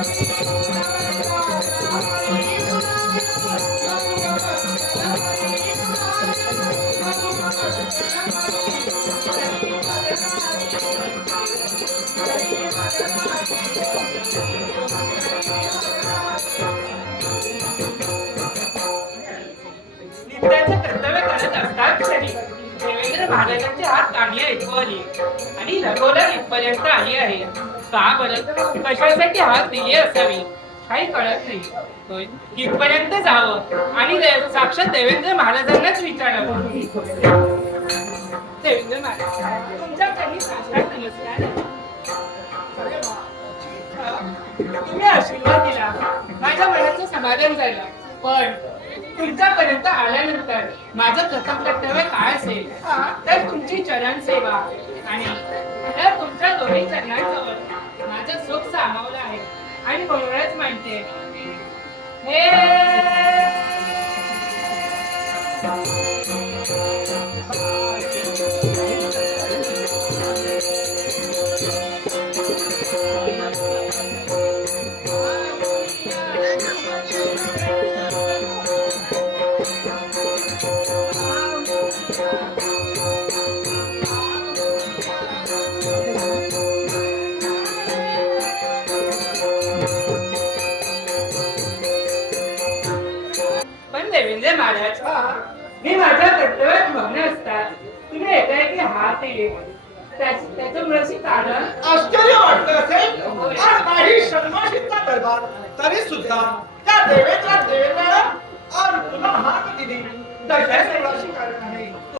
कर्तव्य करत असतात क्षणी देवेंद्र महाराजांची हात काढली ऐकू आली आणि लगोलग इथपर्यंत आली आहे. का बरं, कशासाठी हात दिली असावी काही कळत नाही. इथपर्यंत जावं आणि साक्षात देवेंद्र महाराजांनाच विचारावं. देवेंद्र महाराज, तुमच्या काही साक्षात नमस्कार. तुम्ही आशीर्वाद दिला, माझ्या मनाचं समाधान झालं. पण तुमच्यापर्यंत आल्यानंतर माझं प्रथम कर्तव्य काय असेल तर तुमची चरण सेवा आणि तर तुमच्या दोन्ही चरणांजवळ माझं सुख सामावलं आहे. आणि म्हणूनच म्हणते हे देवेंद्र महाराज, मी माझ्या कर्तव्यात मग्न असतात तुम्ही एकाएकी हात दिले, त्याचं मुळाशी कारण आश्चर्य वाटलं असेल. काही षण्मासीचा दरबार तरी सुद्धा त्या देवेंद्राला आणि तुला हात दिली, त्याच्या मुळाशी कारण आहे.